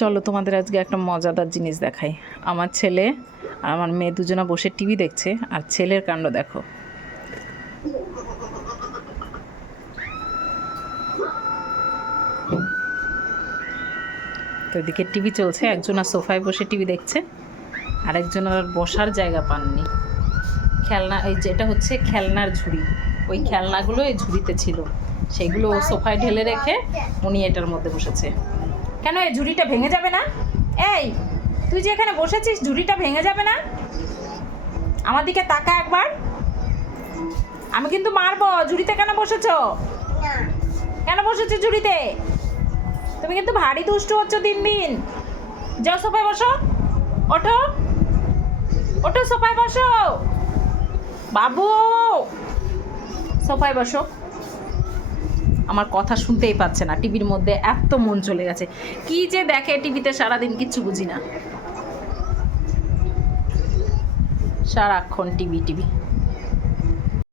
চলো তোমাদের আজকে একটা মজাদার জিনিস দেখাই। আমার ছেলে আর আমার মেয়ে দুজনা বসে টিভি দেখছে, আর ছেলের কাণ্ড দেখো। তো এদিকে টিভি চলছে, একজন আর সোফায় বসে টিভি দেখছে, আর একজন আর বসার জায়গা পাননি। খেলনা, এই যেটা হচ্ছে খেলনার ঝুড়ি, ওই খেলনাগুলো এই ঝুড়িতে ছিল, সেগুলো ও সোফায় ঢেলে রেখে উনি এটার মধ্যে বসেছে। কেন এই ঝুড়িটা ভেঙে যাবে না? এই তুই যে এখানে বসেছিস, ঝুড়িটা ভেঙে যাবে না? আমার দিকে তাকা একবার, আমি কিন্তু মারবো। ঝুড়িতে কেন বসেছো? কেন বসেছো ঝুড়িতে? তুমি কিন্তু ভারী দুষ্টু হচ্ছ দিন দিন। যাও সোফায় বসো, ওঠো ওঠো, সোফায় বসো বাবু, সোফায় বসো। আমার কথা শুনতেই পাচ্ছে না, টিভির মধ্যে এত মন চলে গেছে। কি যে দেখে টিভিতে সারাদিন, কিচ্ছু বুঝি না, সারাক্ষণ টিভি টিভি।